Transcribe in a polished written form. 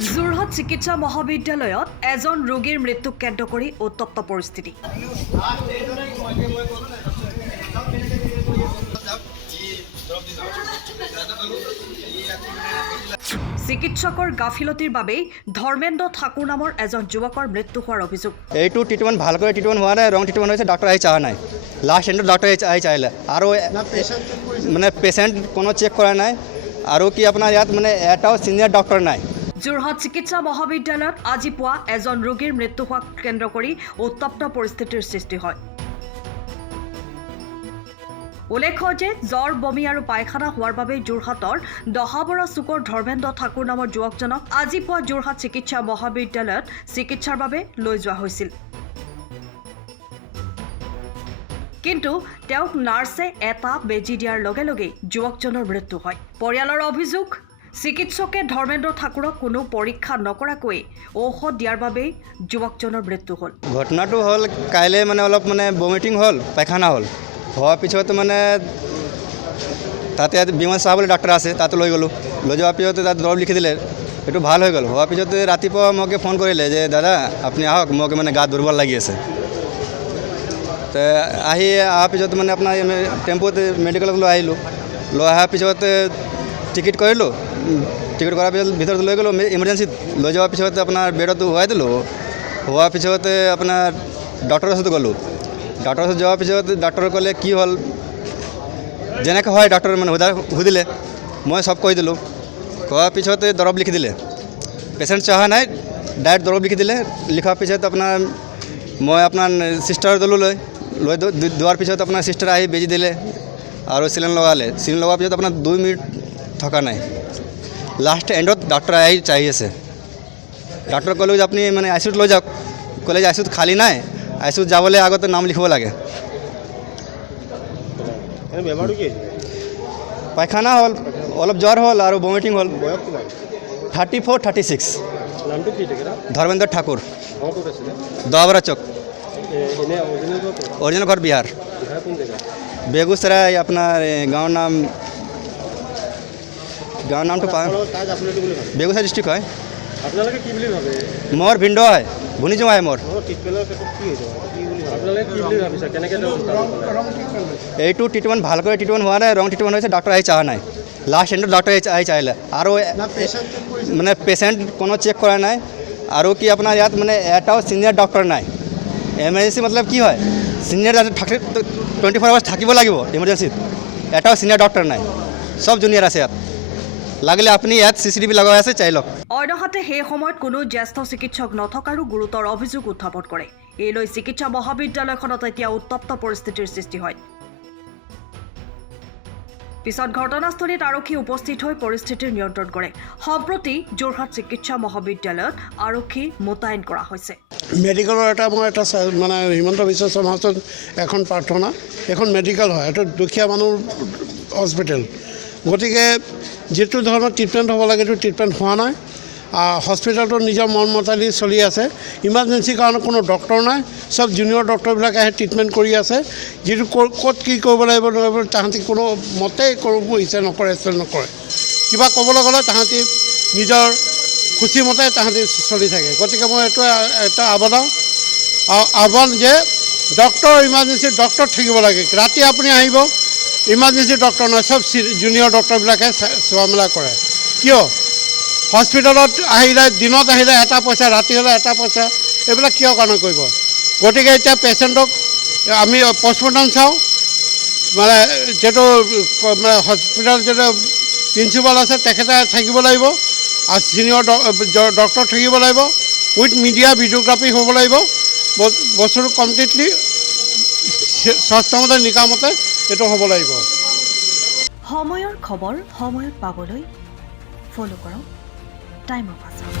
যোৰহাট চিকিৎসা মহাবিদ্যালয়ত এজন ৰোগীৰ মৃত্যুক কেন্দ্ৰ কৰি উত্তপ্ত পৰিস্থিতি। চিকিৎসকৰ গাফিলতিৰ বাবেই ধৰ্মেন্দ্ৰ ঠাকুৰ নামৰ এজন যুৱকৰ মৃত্যু হোৱাৰ অভিযোগ। এইটো ট্ৰিটমেণ্ট ভালকৈ ট্ৰিটমেণ্ট হোৱা নাই, ৰং ট্ৰিটমেণ্ট হৈছে, ডক্টৰ আহি চাহ নাই। লাষ্ট এণ্ডত ডক্টৰ আহি চাহিলে আৰু মানে পেচেণ্ট কোনো চেক কৰা নাই আৰু কি আপোনাৰ ইয়াত মানে এটাও চিনিয়ৰ ডক্টৰ নাই। যোৰহাট চিকিৎসা মহাবিদ্যালয়ত আজি পুৱা এজন ৰোগীৰ মৃত্যু হোৱাক কেন্দ্ৰ কৰি উত্তপ্ত পৰিস্থিতিৰ সৃষ্টি হয়। উল্লেখ্য যে জ্বৰ, বমি আৰু পায়খানা হোৱাৰ বাবে যোৰহাটৰ দহাবৰা চুকৰ ধৰ্মেন্দ্ৰ ঠাকুৰ নামৰ যুৱকজনক আজি পুৱা যোৰহাট চিকিৎসা মহাবিদ্যালয়ত চিকিৎসাৰ বাবে লৈ যোৱা হৈছিল। কিন্তু তেওঁক নাৰ্ছে এটা বেজী দিয়াৰ লগে লগেই যুৱকজনৰ মৃত্যু হয়। পৰিয়ালৰ অভিযোগ, চিকিৎসকে ধৰ্মেন্দ্ৰ ঠাকুৰক কোনো পৰীক্ষা নকৰাকৈ ঔষধ দিয়াৰ বাবেই যুৱকজনৰ মৃত্যু হ'ল। ঘটনাটো হ'ল কাইলৈ মানে অলপ মানে বমিটিং হ'ল, পায়খানা হ'ল। হোৱাৰ পিছত মানে তাতে বিমল চাহ বুলি ডাক্তৰ আছে, তাতে লৈ গ'লোঁ। লৈ যোৱাৰ পিছত তাত দৰৱ লিখি দিলে, সেইটো ভাল হৈ গ'ল। হোৱাৰ পিছত ৰাতিপুৱা মোকে ফোন কৰিলে যে দাদা আপুনি আহক, মোক মানে গা দুৰ্বল লাগি আছে। তো অহাৰ পিছত মানে আপোনাৰ টেম্পুত মেডিকেলত লৈ আহিলোঁ। লৈ অহাৰ পিছত টিকেট কৰিলোঁ। টিকেট কৰাৰ পিছত ভিতৰত লৈ গ'লোঁ ইমাৰ্জেঞ্চিত। লৈ যোৱাৰ পিছত আপোনাৰ বেডত শুৱাই দিলোঁ। হোৱাৰ পিছত আপোনাৰ ডক্টৰৰ ওচৰত গ'লোঁ। ডক্টৰৰ ওচৰত যোৱাৰ পিছত ডক্টৰে ক'লে কি হ'ল, যেনেকৈ হয় ডক্টৰে মানে সুধিলে, মই চব কৈ দিলোঁ। কোৱাৰ পিছত দৰৱ লিখি দিলে। পেচেণ্ট চহা নাই, ডাইৰেক্ট দৰৱ লিখি দিলে। লিখাৰ পিছত আপোনাৰ মই আপোনাৰ চিষ্টাৰ দলোঁ লৈ যোৱাৰ পিছত আপোনাৰ চিষ্টাৰ আহি বেজি দিলে আৰু চিলিন লগালে। চিলিন লগোৱাৰ পিছত আপোনাৰ 2 মিনিট থকা নাই। লাষ্ট এণ্ডত ডক্টৰ আহি চাহি আছে। ডক্টৰ ক'লে যে আপুনি মানে আই চি ইউত লৈ যাওক। ক'লে যে আই চি ইউত খালী নাই, আই চি ইউত যাবলৈ আগতে নাম লিখিব লাগে। পায়খানা হ'ল, অলপ জ্বৰ হ'ল আৰু বমিটিং হ'ল। 34-36 ধৰ্মেন্দ্ৰ ঠাকুৰ, দহাবৰা চক। অৰিজিনেল ঘৰ বিহাৰ, বেগুচৰাই। আপোনাৰ গাঁৱৰ নামটো বেগুচৰাই ডিষ্ট্ৰিক্ট হয়। মোৰ ভিন্দ হয়, ভুনিজো হয় মোৰ। এইটো ট্ৰিটমেণ্ট ভালকৈ ট্ৰিটমেণ্ট হোৱা নাই, ৰং ট্ৰিটমেণ্ট হৈছে, ডক্টৰ আহি চাহ নাই। লাষ্ট এণ্ডত ডক্টৰ আহি চাহিলে আৰু মানে পেচেণ্ট কোনো চেক কৰা নাই আৰু কি আপোনাৰ ইয়াত মানে এটাও চিনিয়ৰ ডক্টৰ নাই। এমাৰ্জেঞ্চি মতলব কি হয়, চিনিয়ৰ 24 আৱাৰ্ছ থাকিব লাগিব ইমাৰ্জেঞ্চিত। এটাও চিনিয়ৰ ডক্টৰ নাই, চব জুনিয়ৰ আছে ইয়াত। লাগিলে আপুনি ইয়াত CCTV লগাই আছে, চাই লওক। অন্যহাতে সেই সময়ত কোনো জ্যেষ্ঠ চিকিৎসক নথকাৰো গুৰুতৰ অভিযোগ উত্থাপন কৰে। এই লৈ চিকিৎসা মহাবিদ্যালয়খনত এতিয়া উত্তপ্ত পৰিস্থিতিৰ সৃষ্টি হয়। পিছত ঘটনাস্থলীত আৰক্ষী উপস্থিত হৈ পৰিস্থিতিৰ নিয়ন্ত্ৰণ কৰে। সম্প্ৰতি যোৰহাট চিকিৎসা মহাবিদ্যালয়ত আৰক্ষী মোতায়েন কৰা হৈছে। মেডিকেলৰ মই এটা মানে হিমন্ত বিশ্ব শৰ্মাৰ এখন প্ৰাৰ্থনা, এখন মেডিকেল হয়, এইটো দুখীয়া মানুহ হস্পিটেল। গতিকে যিটো ধৰণৰ ট্ৰিটমেণ্ট হ'ব লাগে সেইটো ট্ৰিটমেণ্ট হোৱা নাই। হস্পিটেলটো নিজৰ মন মতালি চলি আছে। ইমাৰ্জেঞ্চিৰ কাৰণে কোনো ডক্টৰ নাই, চব জুনিয়ৰ ডক্টৰবিলাকে আহি ট্ৰিটমেণ্ট কৰি আছে। যিটো ক'ত কি কৰিব লাগিব নোৱাৰিব তাহাঁতি কোনো মতেই ইচ্ছা নকৰে, কিবা ক'বলৈ গ'লে তাহাঁতি নিজৰ খুচিমতে তাহাঁতি চলি থাকে। গতিকে মই এইটো এটা আহ্বান যে ডক্টৰ ইমাৰ্জেঞ্চি ডক্টৰ থাকিব লাগে। ৰাতি আপুনি আহিব, ইমাৰ্জেঞ্চি ডক্টৰ নহয়, চব জুনিয়ৰ ডক্টৰবিলাকে চোৱা মেলা কৰে। কিয় হস্পিটেলত আহিলে, দিনত আহিলে এটা পইচা, ৰাতি হ'লে এটা পইচা, এইবিলাক কিয় কাৰণে কৰিব? গতিকে এতিয়া পেচেণ্টক আমি পষ্টমৰ্টম চাওঁ, মানে যিটো মানে হস্পিটেল যিটো প্ৰিন্সিপাল আছে তেখেতে থাকিব লাগিব আৰু চিনিয়ৰ ডক্টৰ থাকিব লাগিব, উইথ মিডিয়া ভিডিঅ'গ্ৰাফি হ'ব লাগিব। বস্তুটো কমপ্লিটলি স্বাস্থ্যমতে নিকামতে এইটো হ'ব লাগিব। সময়ৰ খবৰ সময়ত পাবলৈ ফ'ল' কৰক টাইম অফ আছাম।